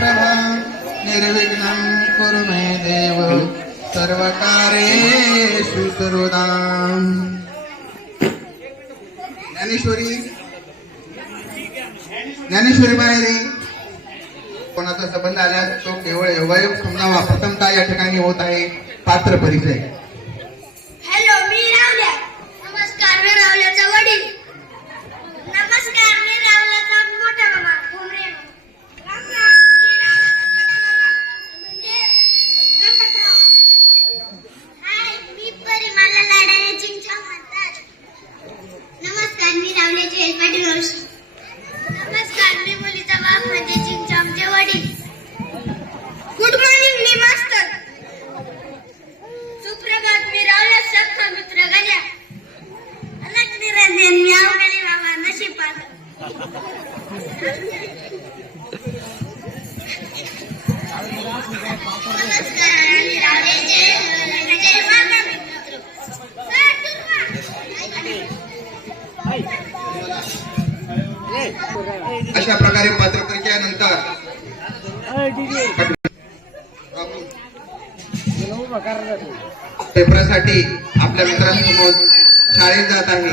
प्रभा निर्विघ्न कुरु मे देव। सर्वकारेषु सर्वदा। ज्ञानेश्वरी ज्ञानेश्वरी बाहेर कोणाचा संबंध आल्यास तो केवळ योगायोग समजावा प्रथमतः या ठिकाणी होत आहे पात्र परिचय. अशा प्रकारे पात्र परिचयानंतर पेपरासाठी आपल्या मित्रांसमोर शाळेत जात आहे.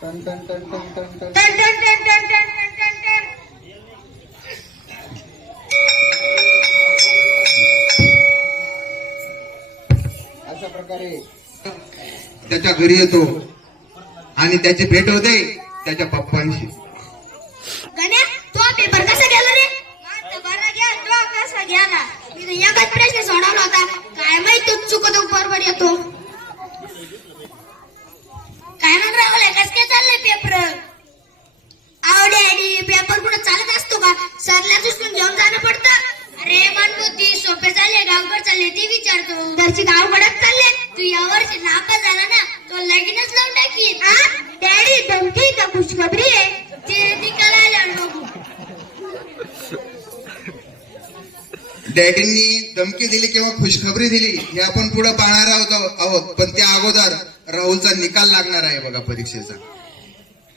टन, टन, टन, टन, टन, टन. टन टन टन टन टन टन टन टन अशा प्रकारे त्याच्या घरी येतो आणि त्याची भेट होते त्याच्या पप्पांशी. गण्या तो पेपर कसा गेला रे? माझा बरा गेला तो कसा गेला? मी एकच प्रश्न सोडवला होता. काय माहीत चुकतो बरोबर येतो काय मग राहुल कस काय चाललंय पेपर. आवडे आणि पेपर कुठं चालत असतो का? सरला उचलून घेऊन जाणं पडतं. अरे मनबुद्धी सोपे चालले गावकड चालले ते विचारतो. गाव गावकडच चालले. तू या वर्षी नापास झाला ना तो लगीनच लावून टाकीन. डॅडी धमकी का खुशखबरी आहे? ते ती करायला बघू. डॅडींनी धमकी दिली किंवा खुशखबरी दिली हे आपण पुढे पाहणार आहोत आहोत. पण त्या अगोदर राहुलचा निकाल लागणार आहे बघा परीक्षेचा.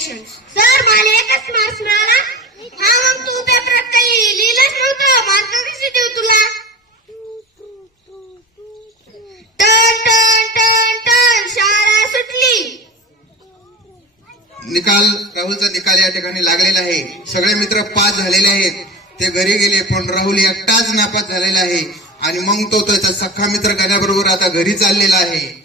कॉंग्रॅच्युलेशन सर मला एकच मार्क्स मिळाला. हा मग तू पेपरात काही लिहिलंच नव्हतं. मार्क कसे देऊ तुला. टन टन टन टन. शाळा सुटली. निकाल राहुलचा निकाल या ठिकाणी लागलेला आहे. सगळे मित्र पास झालेले आहेत. ते घरी गेले पण राहुल एकटाच नापास झालेला आहे. आणि मग तो त्याचा सख्खा मित्र गाण्याबरोबर आता घरी चाललेला आहे.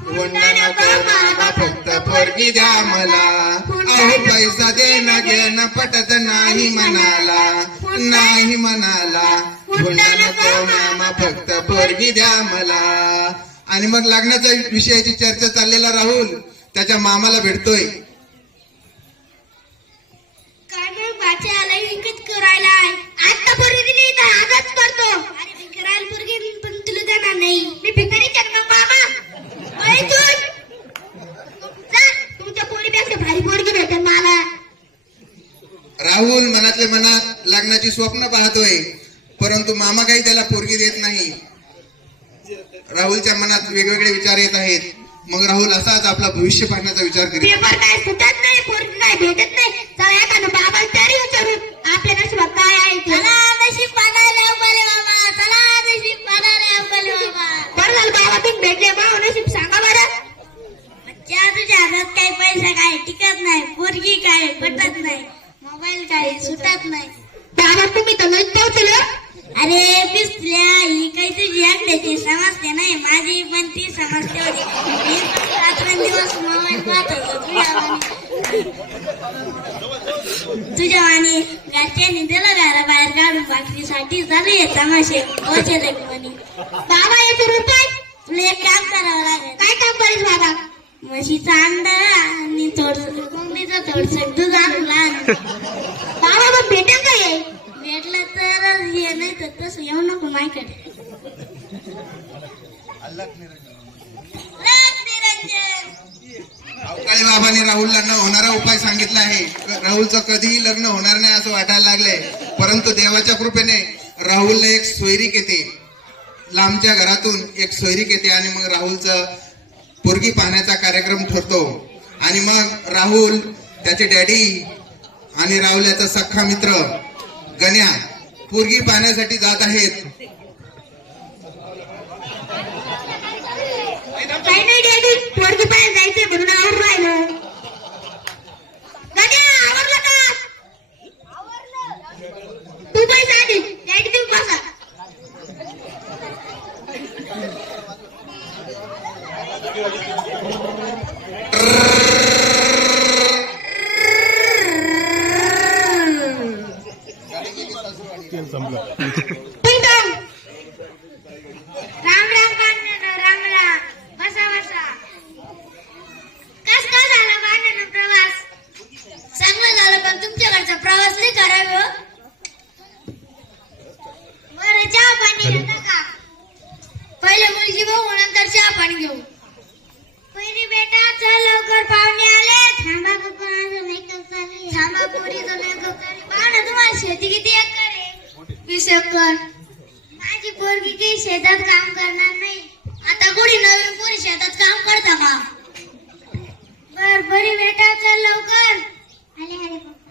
मनाला हुंडा नको फक्त पोरगी द्या मला. अहो पैसा देणं घेणं पटत नाही म्हणाला नाही म्हणाला हुंडा नको मामा फक्त पोरगी द्या मला. आणि मग लग्नाच्या विषयाची चर्चा चाललेला राहुल त्याच्या मामाला भेटतोय. करायला आता करतो अरे मी नाही. मी भिकारी मग राहुल मनातल्या मनात लग्नाची स्वप्न पाहतोय परंतु मामा काही त्याला पोरगी देत नाही. राहुलच्या मनात वेगवेगळे विचार येत आहेत. मग राहुल असाच आपला भविष्य पाहण्याचा विचार करीत पेपर काय सुटत नाही पोरगी काय भेटत नाही. चला एखादं बाबा तरी विचारू. आपल्या नशिबात काय आहे ते? चला नशीब पाडायला अवघाले बाबा. चला नशीब पाडायला अवघाले बाबा. बरं झालं बाबा तुम्ही भेटले. मग नशीब सांगा बरं. त्या तुझ्या हातात काही पैसा काय? टिकत नाही. पोरगी काय? पटत नाही. मोबाईल काय? सुटत नाही. बाबा तुम्ही तर लई पोहोचलं अरे पिसल्या ही काही तुझी एकट्याची समजते नाही. माझी पण ती समजते होती. मी रात्रंदिवस मोबाईल पाहत होतो. तुझ्या वाणी. तुझ्या वाणी. घरच्यांनी दिलं घराबाहेर काढून भाकरीसाठी चालू आहे तमाशे. हो ओचे म्हणे बाबा याचे रुपये. तुला एक काम करावं लागेल. काय काम करीस बाबा? म्हशीचा अंडा आणि थोडस कोंबडीचं थोडस दूध आणून लहान. बाबा मग भेटेल का हे? भेटलं तर ये नाही तर तसं येऊ नको माझ्याकडे साईबाबाने राहुलला न होणारा उपाय सांगितला आहे. राहुलचं कधीही लग्न होणार नाही असं वाटायला लागलंय. परंतु देवाच्या कृपेने राहुलला एक सोयरीक येते लांबच्या घरातून एक सोयरीक येते आणि मग राहुलचं पोरगी पाहण्याचा कार्यक्रम ठरतो. आणि मग राहुल त्याचे डॅडी आणि राहुल याचा सख्खा मित्र गण्या पोरगी पाहण्यासाठी जात आहेत काही नाही डॅडी पोरगी पाय जायचंय म्हणून आवड राहिलं गण्या, आवरलं का तू पैसा आधी डॅडी तुम्ही बसा टिंग टॉंग. राम राम पांडुरंग, राम राम बसा बसा कस का झाला पांडुरंग प्रवास चांगला झाला पण तुमच्याकडचा प्रवास नाही करावे हो. बरं चहा पाणी घेता का पहिले मुलगी बघू नंतर चहा पाणी घेऊ. पहिली बेटा चल लवकर पाहुणे आलेत थांबा पप्पा माझा मेकअप चालू थांबा पोरीचा मेकअप चालू आहे. पहा ना तुम्हाला शेती किती एकर आहे? वीस एकर. माझी पोरगी काही शेतात काम करणार नाही. आता कुणी नवीन पोरी शेतात काम करता का? बर बरी बेटा चल लवकर. आले आले पप्पा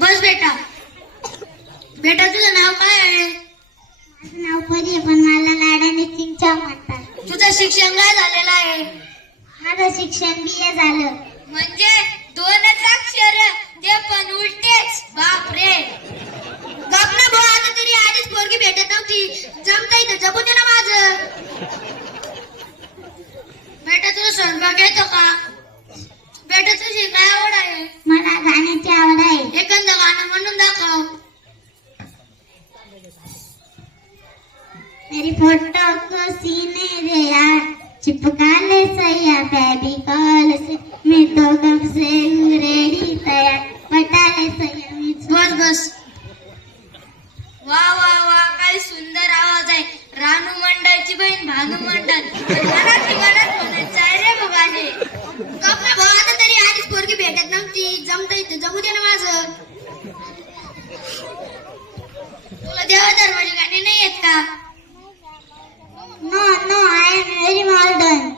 बस बेटा बेटा तुझं नाव काय आहे? माझं नाव परी आहे पण मला लाडाने चिंचा म्हणतात तुझं शिक्षण काय झालेलं आहे? माझं शिक्षण बी ए झालं. मेरी फोटो को सीने दे यार। चिपका ले सैया फेविकॉल से। मैं तो कब से हूँ रेडी तैयार बता ले सैया मी बस बस वा वा वा काय सुंदर आवाज आहे रानू मंडळची बहीण भानू मंडळ मनाची मनात म्हणायचं आहे रे बघाने कपडे भाऊ आता तरी आधीच पोरगी भेटत नव्हती जमता इथे जमू दे ना माझं तुला देवधर्माची गाणी नाही येत का no no I am very modern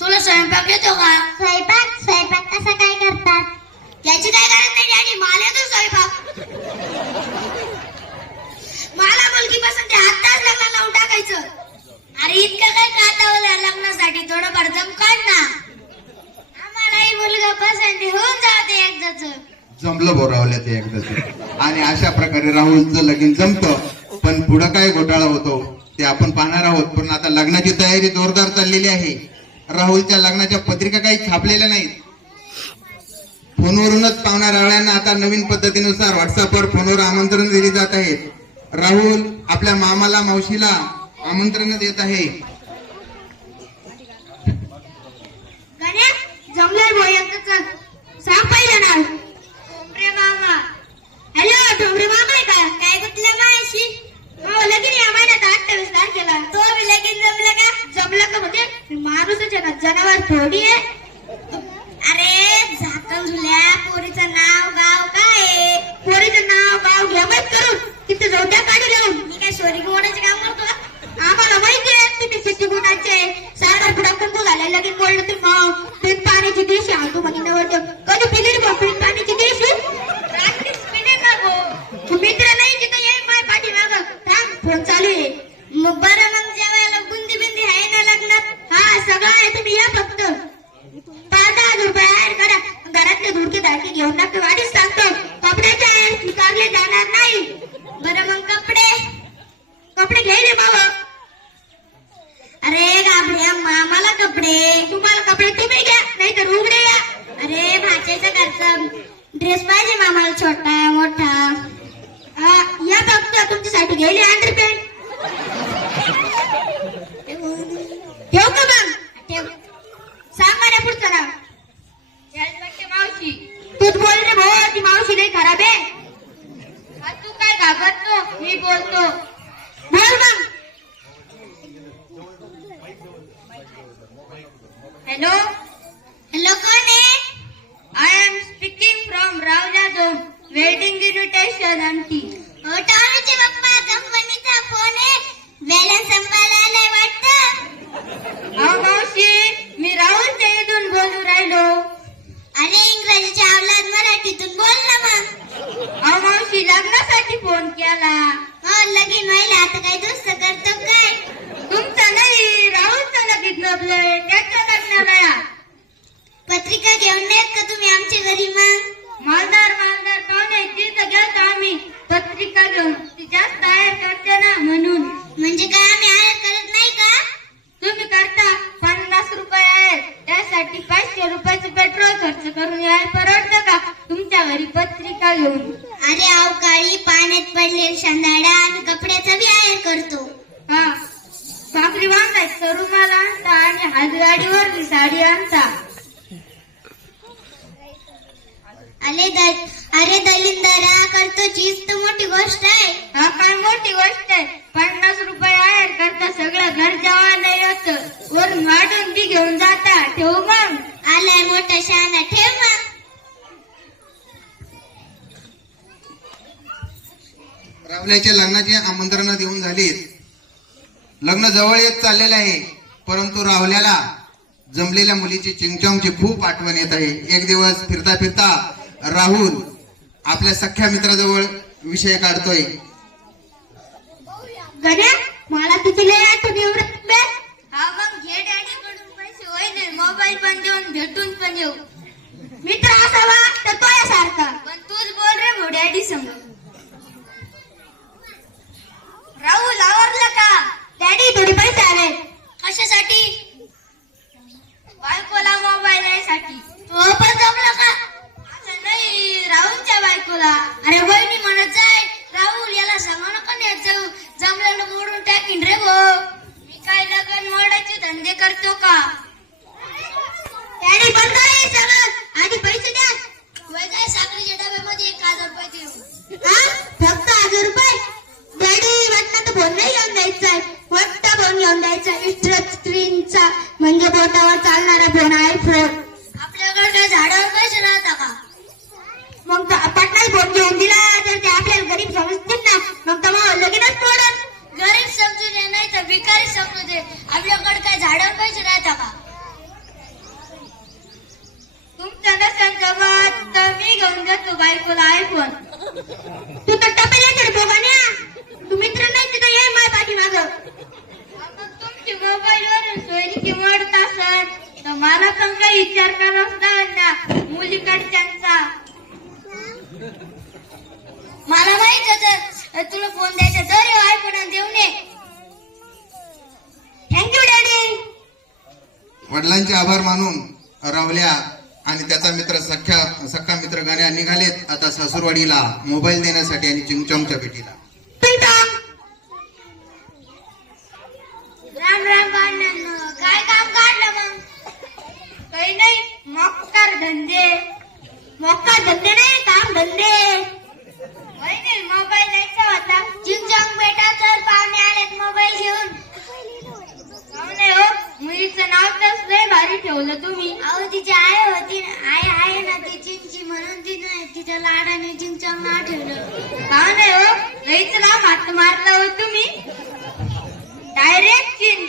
तुला स्वयंपाक येतो का स्वयंपाक स्वयंपाक कसा काय करतात त्याची काय गरज नाही डॅडी मला येतो स्वयंपाक मला मुलगी पसंत आहे आत्ताच लग्न लावून टाकायचं अरे इतकं काय कातावलं लग्नासाठी थोडंफार जम काढ ना आम्हालाही मुलगा पसंत आहे, होऊन जाते एकदाच जमलं बोरावल्या ते एकदा आणि अशा प्रकारे राहुलचं लगीन जमतं पण पुढं काय घोटाळा होतो ते आपण पाहणार आहोत पण आता लग्नाची तयारी जोरदार चाललेली आहे. राहुलच्या लग्नाच्या पत्रिका काही छापलेल्या नाहीत. फोनवरूनच पाहुणा रावळ्यांना आता नवीन पद्धतीनुसार व्हॉट्सअपवर फोनवर आमंत्रण दिली जात आहे. राहुल आपल्या मामाला मावशीला आमंत्रण देत आहे. मामा. हॅलो ठोंबरे मामा आहे का? काय गुतलं हो लगीन या महिन्यात अठ्ठावीस तारखेला. तो बी लगीन जमलं का? जमलं का म्हणजे? माणूस माणूसच ना जनावर थोडी आहे. अरे झाकण झुल्या पोरीचं नाव गाव काय आहे पोरीचं नाव गाव घ्या माहीत करून तिथे जाऊ त्या काढी लावून मी काय सोरी गोडाचे काम करतो का? आम्हाला माहिती आहे तुम्ही किती गुणाचे साखर पुढा कुंकू घालायला लगेच बोललं तर मग पीठ पाण्याची दिवशी आणतो म्हणे नवरतो कधी पिली रे भाऊ पीठ पाण्याची दिवशी प्रॅक्टिस पिणे का गो मित्र नाही तिथं ये माय पाठी माग थांब फोन चालू आहे मग बरं मग जेवायला बुंदी बिंदी आहे ना लग्नात हा सगळं आहे तुम्ही या फक्त पाच दहा हजार रुपये ऍड करा घरातले धुडके धाडके घेऊन टाकतो वाढीच सांगतो कपड्याचे आहे जाणार नाही. बरं मग कपडे. कपडे घ्यायले मावा. अरे गाबड्या मामाला कपडे. तुम्हाला कपडे तुम्ही घ्या नाही तर उघडे या. अरे भाच्याचा घरचा ड्रेस पाहिजे मामाला छोटा मोठा. हा, या फक्त. तुमच्यासाठी घ्यायले अंडरपॅन्ट ठेव का मग? ठेव. सांग मला पुढचं नाव. मावशी. तूच बोल रे भाऊ ती मावशी नाही खराब आहे. घाबरतो मी बोलतो. बोल मग हॅलो हॅलो कोण आहे? I am speaking from Rao Jadhav wedding invitation आमची टॉमीचे पप्पा मावशी लग्नासाठी फोन केला. हो लगीन व्हायला आता काय दुसरं करतो काय? तुमचं नाही राहुलचं लगीन जमलंय. अरे दलिंदरा करतो चीज तर मोठी गोष्ट आहे. हा काय मोठी गोष्ट आहे. पन्नास रुपये आहे करता सगळं घर जेवण येत वरून वाढून ती घेऊन जाता. ठेव मग. आलाय मोठा शहाणा ठेव मग. रावल्याच्या लग्नाची आमंत्रण देऊन झालीत. लग्न जवळ येत चाललेलं आहे परंतु रावल्याला जमलेल्या मुलीची चिंगचॉंगची खूप आठवण येत आहे. एक दिवस फिरता फिरता राहुल आपल्या सख्या मित्राजवळ विषय काढतोय. गण्या मला तुझी लय आठवण रे हा मग घे डॅडी कडून पैसे नाही मोबाईल पण देऊन भेटून पण येऊ मित्र असावा तर तो सारखा पण तूच बोल रे भाऊ डॅडी संग राहुल आवरलं का डॅडी थोडे पैसे आले कशासाठी बायकोला मोबाईल यायसाठी तो पण जमलं का असं नाही राहुलच्या बायकोला अरे वहिनी म्हणत जाय राहुल याला सांगा नका नेत जाऊ जमलेलं मोडून टाकीन रे भो मी काय लग्न मोडायचे धंदे त्याने का बंद आहे सगळं. आधी पैसे द्या. वय काय साखरेच्या डब्यामध्ये एक हजार रुपये देऊ हा? फक्त हजार रुपये? डॅडी वाटतं तर फोन नाही घेऊन द्यायचा फक्त फोन घेऊन द्यायचा टच स्क्रीनचा म्हणजे बोटावर चालणारा फोन आहे फोन. आपल्याकडे काय झाडावर पैसे राहता का? मग तो पटनाच फोन घेऊन दिला तर ते आपल्याला गरीब समजतील ना. मग तर मग लगेच पडत गरीब समजू दे नाही तर भिकारी समजू दे आपल्याकडे काय झाडावर पैसे राहता का? तुमच्या नसेल जवळ तर मी घेऊन जातो बायकोला आयफोन तू तर टपेला तर बोगान्या तू मित्र नाही तिथं ये माय पाठी माग. तुमची मोबाईल वर सोयरी किंमत असेल तर मला पण काही विचार करावा ना मुलीकडच्यांचा. मला माहीत होतं तुला फोन द्यायचा तर आयफोन देऊ नये थँक्यू डॅडी वडिलांचे आभार मानून रावल्या आणि त्याचा मित्र सख्या सख्खा मित्र गाण्या निघालेत. आता सासूरवाडीला मोबाईल देण्यासाठी आणि चिंगचॉंगच्या भेटीला राम राम काय काम काढलं मग? काही नाही मोक्कार धंदे. धंदे नाही काम धंदे. होय नाही मोबाईल द्यायचा होता. बेटा तर पाहुणे आलेत मोबाईल घेऊन. पाहुणे हो. मुलीचं नाव तर लय भारी ठेवलं तुम्ही. अहो तिची आई होती ना. आई आहे ना ती चिंची म्हणून तिने तिच्या लाडाने चिंचॉंग नाव ठेवलं. पाहुणे हो लईच नाव हात मारलं हो तुम्ही. डायरेक्ट चिन